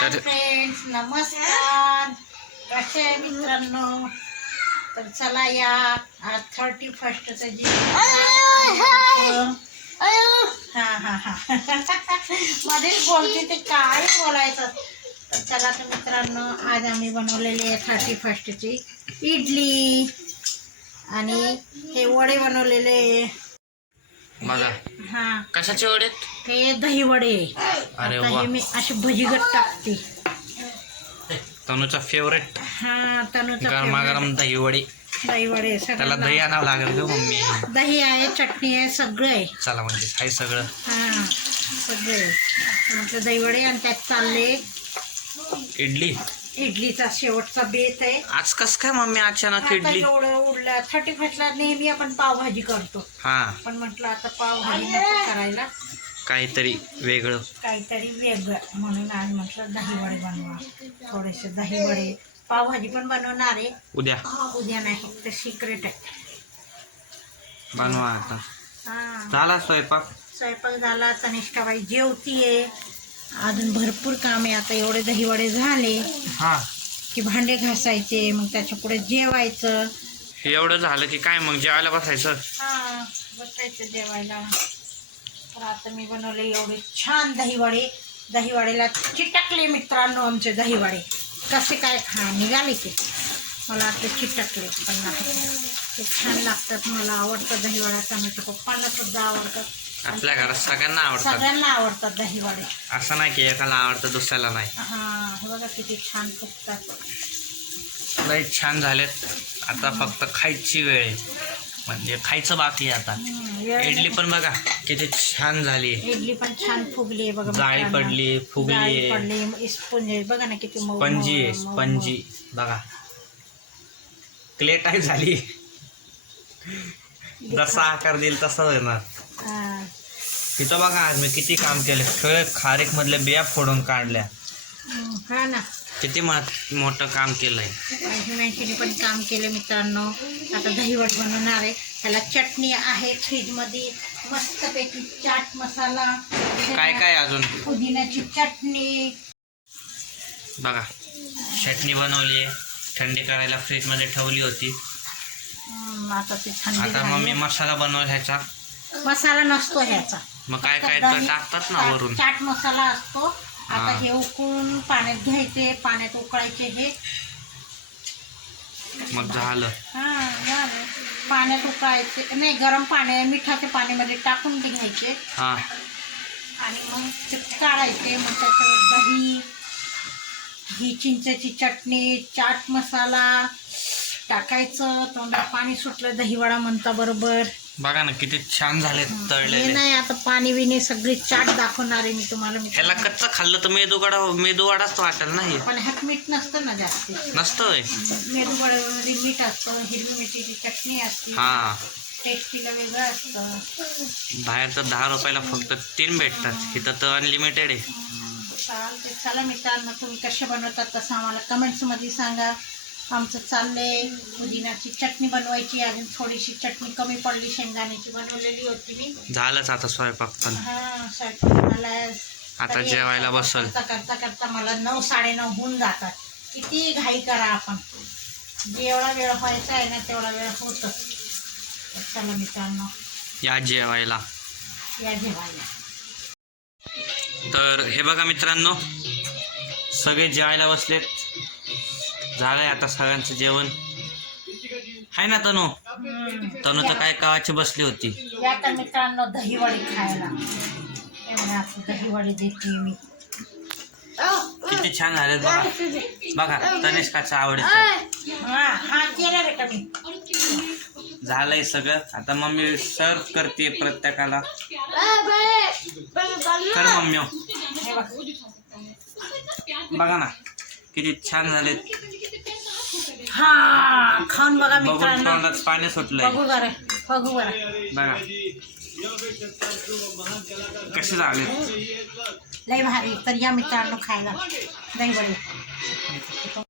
तर फ्रेंड्स नमस्कार. कसे आहे मित्रांनो? तर चला या. आज थर्टी फर्स्टचं जे हा हा हा. मध्येच बोलते ते काय बोलायचं? तर चला तर मित्रांनो आज आम्ही बनवलेली आहे थर्टी फर्स्टची इडली. आणि हे वडे बनवलेले बघा. हा. कशाचे वडे हे दही वडे. अरे आता वा. हे मी अशी भजीगत टाकते. तनूचा फेवरेट हा तनुचा गरमागरम दही वडी. दही वडे त्याला सगळं दही आणावं लागेल ग मम्मी. दही आहे चटणी आहे सगळं आहे. चला म्हणजे हाय सगळं. हा सगळं आहे. दही वडे आणि त्यात चालले. इडली. इडलीचा शेवटचा बेत आहे. आज कस काय मम्मी अचानक आता इडली? एवढं उरलं थर्टी फर्स्टला नेहमी आपण पावभाजी करतो. हा. पण म्हटलं आता पावभाजी नको करायला. काहीतरी वेगळं. काहीतरी वेगळं. म्हणून आज म्हटलं दही वडे बनवा. थोडेसे दही वडे पावभाजी पण बनवणार आहे. उद्या. उद्या नाही. फक्त सिक्रेट आहे. बनवा आता. हा. झाला स्वयंपाक? स्वयंपाक झाला. तनिष्काबाई जेवतीये. अजून भरपूर काम आहे आता एवढे दहीवडे झाले हा. की भांडे घासायचे मग त्याच्या पुढे जेवायचं. एवढं झालं की काय मग? जेवायला बसायचं? हा बसायचं जेवायला. तर आता मी बनवले एवढे छान दहीवडे. दहीवडेला चिटकले मित्रांनो आमचे दहीवडे. कसे काय? हा निघाले की मला वाटतं चिटकले पण नाही. ते छान लागतात मला आवडतं दहीवडा टोमॅटो पप्पांना सुद्धा आवडतात. आपल्या घरात सगळ्यांना आवडतात. सगळ्यांना आवडतात दहीवडे. असं नाही की एकाला आवडतं दुसऱ्याला नाही. हा हे बघा किती छान फुगतात. लय छान झालेत. आता फक्त खायची वेळ आहे. म्हणजे खायचं बाकी आहे आता. हम्म, वेळ- इडली पण बघा किती छान झाली इडली पण छान फुगली आहे बघा जाळी मित्रांनो. पडली फुगली जाळी आहे. पडली स्पंज आहे. बघा ना किती मऊ स्पंजी आहे मऊ- मऊ- स्पंजी. बघा. क्ले टाईप झाली? जसा आकार देईल तसा येणार हा. तिथं बघा आज मी किती काम केले. सगळे खारीक मधल्या बिया फोडून काढल्या. हा ना. किती मोठं काम केलंय. पण काम केलं मित्रांनो. आता दहीवट बनवणार आहे. त्याला चटणी आहे फ्रीजमध्ये. मस्तपैकी चाट मसाला. काय काय अजून? पुदिन्याची चटणी. बघा चटणी बनवली आहे. थंडी करायला फ्रीजमध्ये ठेवली होती. आता ते थंडी आता मम्मी झाली. मसाला बनवला ह्याचा. मसाला नसतो ह्याचा. मग काय काय तर दही- टाकतात ना चाट- वरून. चाट मसाला असतो. आता हा. हे उकळून पाण्यात घ्यायचे पाण्यात उकळायचे हे. मग झालं. हा झालं. पाण्यात उकळायचे नाही गरम पाण्या मिठाच्या पाण्यामध्ये टाकून ते घ्यायचे. हा. आणि मग ते काढायचे मग त्याच्यावर ही चिंचेची चटणी चाट मसाला टाकायचं तोंडात पाणी सुटलं दहीवडा म्हणता बरोबर. बघा ना किती छान झाले हे तळलेले. नाही आता पाणी बिणी सगळी चाट दाखवणार आहे मी तुम्हाला मी ह्याला कच्चं खाल्लं तर मेदूगडा मेदूवाडाच वाटेल ना हे. पण ह्यात मीठ नसतं ना जास्त. नसतं होय. मेदूवड्यामध्ये मीठ असतं हिरवी मिरचीची चटणी असते. हा. टेस्टीला वेगळं असतं. बाहेर तर दहा रुपयाला फक्त तीन भेटतात. इथं तर अनलिमिटेड आहे. चालते चला मित्रांनो तुम्ही कसे बनवतात तसं आम्हाला कमेंट्समध्ये सांगा. आमचं चाललंय पुदिनाची चटणी बनवायची अजून थोडीशी चटणी कमी पडली शेंगदाण्याची बनवलेली होती मी. झालंच आता स्वयंपाक पण. हा स्वयंपाक आता जेवायला बसल. करता करता करता मला नऊ साडेनऊ होऊन जातात. किती घाई करा आपण. जेवढा वेळ व्हायचा आहे ना तेवढा वेळ होतच. चला मित्रांनो. या जेवायला. या जेवायला. तर हे बघा मित्रांनो सगळे जेवायला बसलेत. झालंय आता सगळ्यांचं जेवण. आहे ना तनू. तनू तर काय कावाची बसली होती. मित्रांनो दहीवडे खायला. एवढ्या असं दहीवडे देते मी. किती छान झालेत बघा. बघा तनिष्काचं आवडीचं. हा हा केलं रे कमी. झालंय सगळं. आता मम्मी सर्व करते प्रत्येकाला. कर मम्मी. बघ ना किती छान झालेत हा खाऊन बघा बघून तोंडात पाणी सुटलंय. बघू कसे झाले? लय भारी. तर या मित्रांनो खायला. दहीवडे